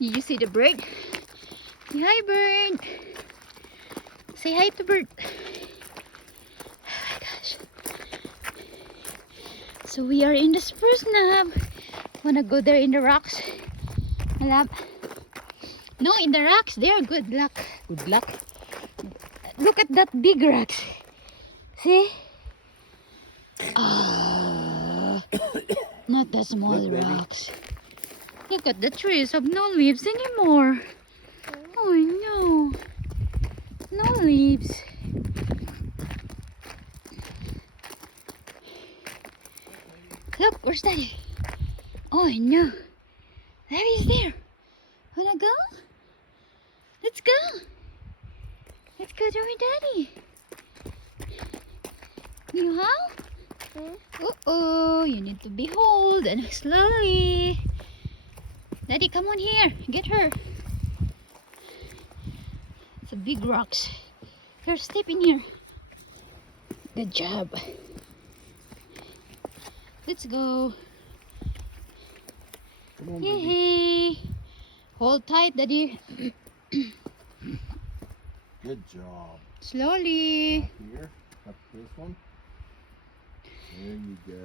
Did you see the bird? Say hi, bird. Say hi to bird. Oh my gosh. So we are in the Spruce Knob. Wanna go there in the rocks? Malap. No, in the rocks. There. Good luck. Good luck. Look at that big rocks. See? Ah, not the small Look, rocks. Look at the trees have no leaves anymore. Oh no. No leaves. Look, where's Daddy? Oh no. Daddy's there. Wanna go? Let's go. Let's go to our Daddy. You how? Uh-oh, you need to behold and slowly. Daddy, come on here. Get her. It's a big rocks. Here, step in here. Good job. Let's go. Come on, Hey, baby. hey. Hold tight, Daddy. Good job. Slowly. Up here. Up this one. There you go.